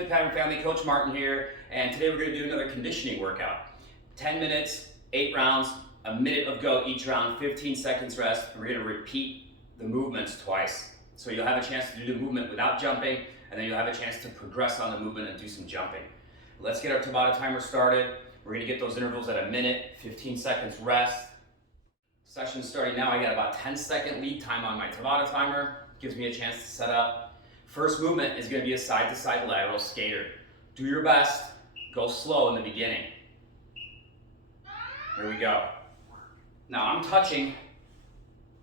Fit Pattern Family, Coach Martin here, and today we're going to do another conditioning workout. 10 minutes, 8 rounds, a minute of go each round, 15 seconds rest. We're going to repeat the movements twice. So you'll have a chance to do the movement without jumping, and then you'll have a chance to progress on the movement and do some jumping. Let's get our Tabata timer started. We're going to get those intervals at a minute, 15 seconds rest. Session's starting now. I got about 10-second lead time on my Tabata timer. Gives me a chance to set up. First movement is going to be a side-to-side lateral skater. Do your best. Go slow in the beginning. Here we go. Now I'm touching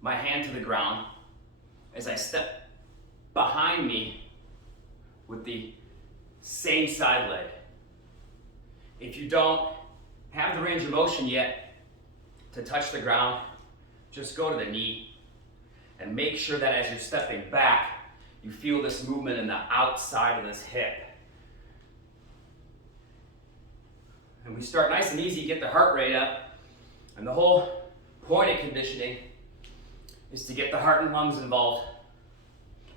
my hand to the ground as I step behind me with the same side leg. If you don't have the range of motion yet to touch the ground, just go to the knee and make sure that as you're stepping back, you feel this movement in the outside of this hip. And we start nice and easy, get the heart rate up. And the whole point of conditioning is to get the heart and lungs involved.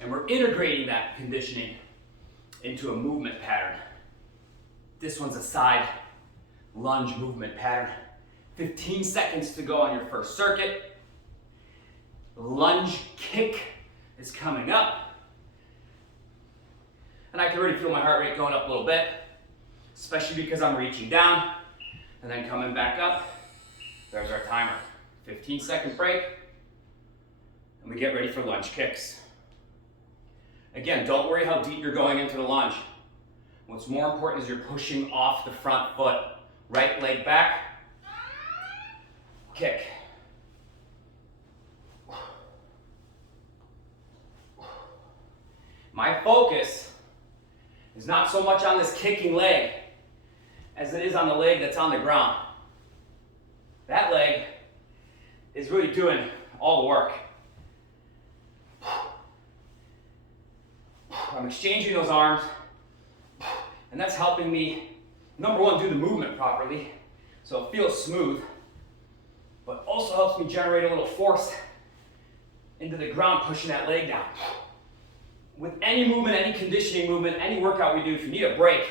And we're integrating that conditioning into a movement pattern. This one's a side lunge movement pattern. 15 seconds to go on your first circuit. Lunge kick is coming up. And I can already feel my heart rate going up a little bit, especially because I'm reaching down and then coming back up. There's our timer. 15-second break, and we get ready for lunge kicks. Again, don't worry how deep you're going into the lunge. What's more important is you're pushing off the front foot. Right leg back, kick. My focus is not so much on this kicking leg as it is on the leg that's on the ground. That leg is really doing all the work. I'm exchanging those arms, and that's helping me, number one, do the movement properly, so it feels smooth, but also helps me generate a little force into the ground, pushing that leg down. With any movement, any conditioning movement, any workout we do, if you need a break,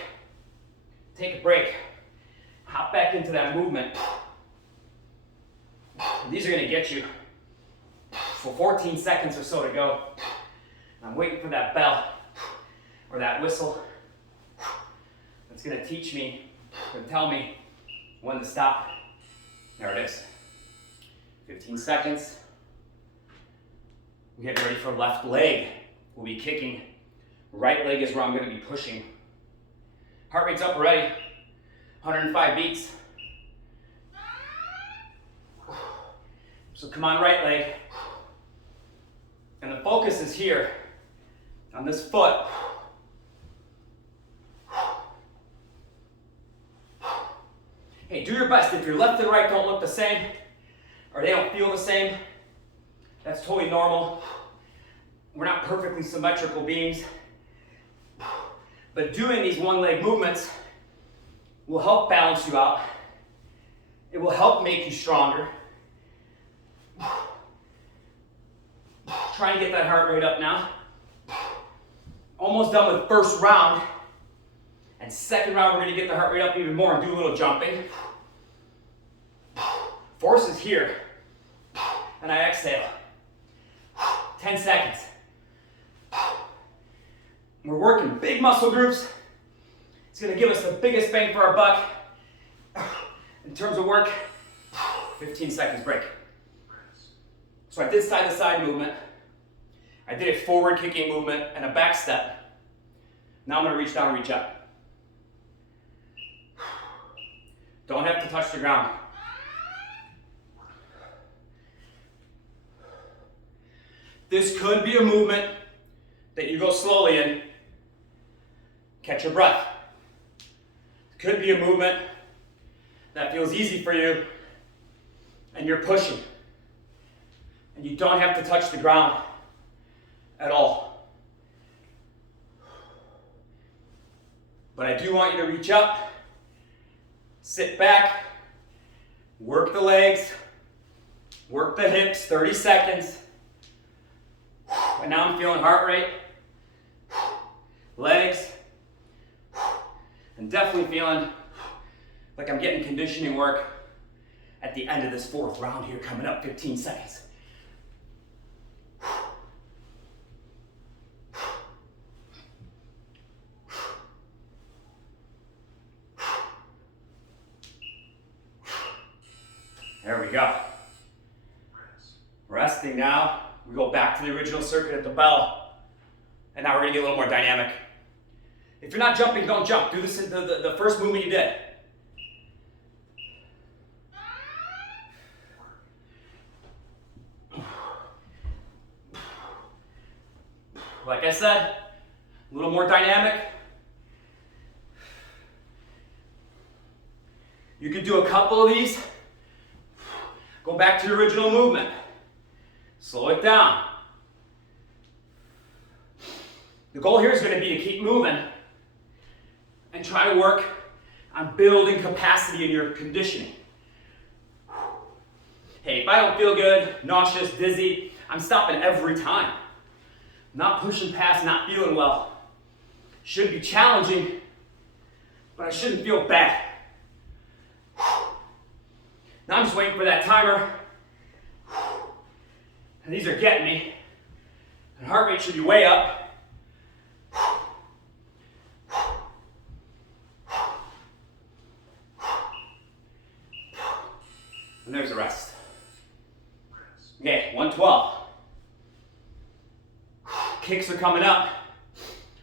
take a break. Hop back into that movement. These are going to get you for 14 seconds or so to go. I'm waiting for that bell or that whistle. That's going to teach me or tell me when to stop. There it is. 15 seconds. I'm getting ready for left leg. We'll be kicking. Right leg is where I'm going to be pushing. Heart rate's up already. 105 beats. So come on, right leg. And the focus is here on this foot. Hey, do your best. If your left and right don't look the same, or they don't feel the same, that's totally normal. We're not perfectly symmetrical beings, but doing these one leg movements will help balance you out. It will help make you stronger. Try and get that heart rate up now. Almost done with first round. And second round, we're going to get the heart rate up even more and do a little jumping. Force is here. And I exhale. 10 seconds. We're working big muscle groups. It's going to give us the biggest bang for our buck in terms of work. 15 seconds break. So I did side-to-side movement. I did a forward kicking movement and a back step. Now I'm going to reach down and reach up. Don't have to touch the ground. This could be a movement that you go slowly in. Catch your breath. It could be a movement that feels easy for you and you're pushing. And you don't have to touch the ground at all. But I do want you to reach up, sit back, work the legs, work the hips, 30 seconds. And now I'm feeling heart rate, legs, And definitely feeling like I'm getting conditioning work at the end of this fourth round here, coming up 15 seconds. There we go. Resting now. We go back to the original circuit at the bell. And now we're gonna get a little more dynamic. If you're not jumping, don't jump. Do this the first movement you did. Like I said, a little more dynamic. You could do a couple of these. Go back to your original movement. Slow it down. The goal here is going to be to keep moving and try to work on building capacity in your conditioning. Hey, if I don't feel good, nauseous, dizzy, I'm stopping every time. Not pushing past, not feeling well. Should be challenging, but I shouldn't feel bad. Now I'm just waiting for that timer. And these are getting me. And heart rate should be way up. And there's the rest. Okay, 112. Kicks are coming up.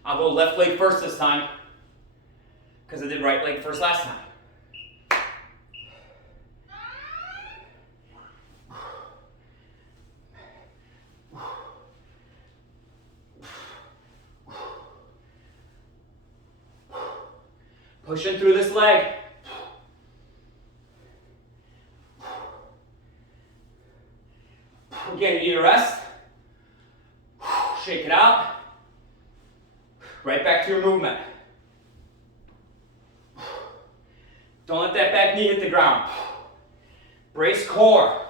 I'll go left leg first this time, because I did right leg first last time. Pushing through this leg. Again, you need a rest. Shake it out. Right back to your movement. Don't let that back knee hit the ground. Brace core.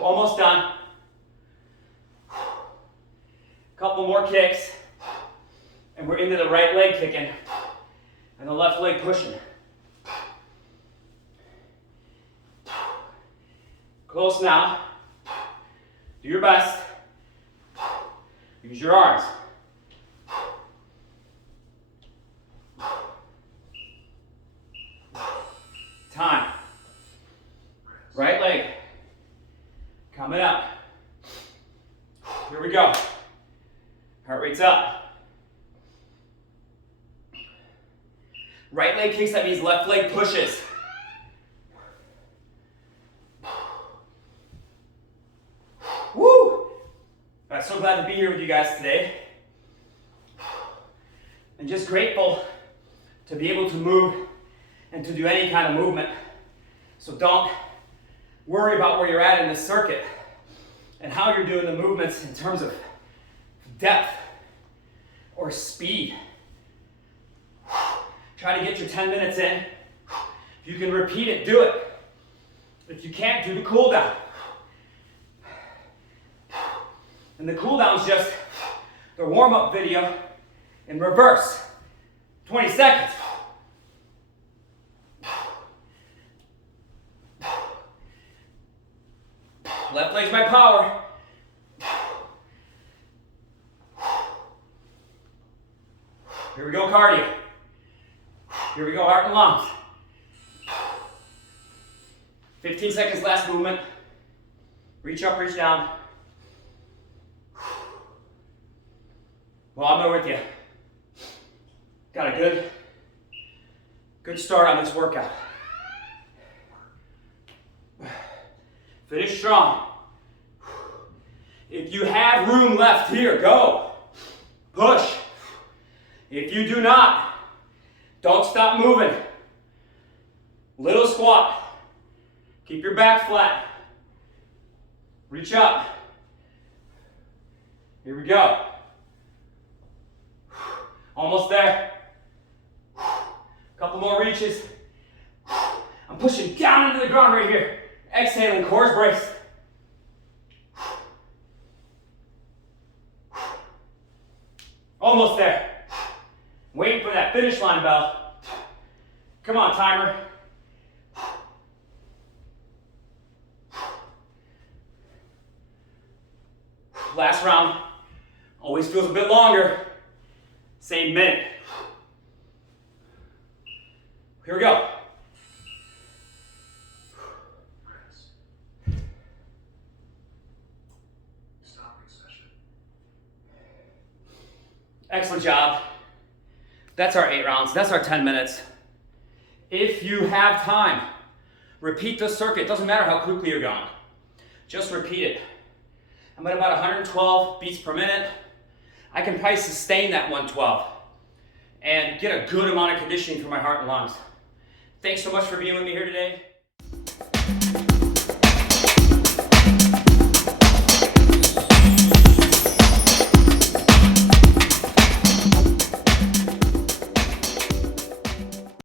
Almost done. Couple more kicks. And we're into the right leg kicking and the left leg pushing. Close now. Do your best. Use your arms. Time. Right leg. Coming up. Here we go. Heart rate's up. Right leg kicks, that means left leg pushes. Woo! I'm so glad to be here with you guys today. And just grateful to be able to move and to do any kind of movement. So don't worry about where you're at in this circuit and how you're doing the movements in terms of depth or speed. Try to get your 10 minutes in. If you can repeat it, do it. If you can't, do the cool down. And the cool down is just the warm-up video in reverse. 20 seconds. Left leg's my power. Here we go, cardio. Here we go, heart and lungs. 15 seconds, last movement. Reach up, reach down. Well, I'm there with you. Got a good start on this workout. Finish strong. If you have room left here, go. Push. If you do not, don't stop moving. Little squat. Keep your back flat. Reach up. Here we go. Almost there. Couple more reaches. I'm pushing down into the ground right here. Exhaling, core brace. Almost there. finish line bell. Come on, timer. Last round. Always feels a bit longer. Same minute. Here we go. Stopping session. Excellent job. That's our 8 rounds. That's our 10 minutes. If you have time, repeat the circuit. Doesn't matter how quickly you're going. Just repeat it. I'm at about 112 beats per minute. I can probably sustain that 112 and get a good amount of conditioning for my heart and lungs. Thanks so much for being with me here today.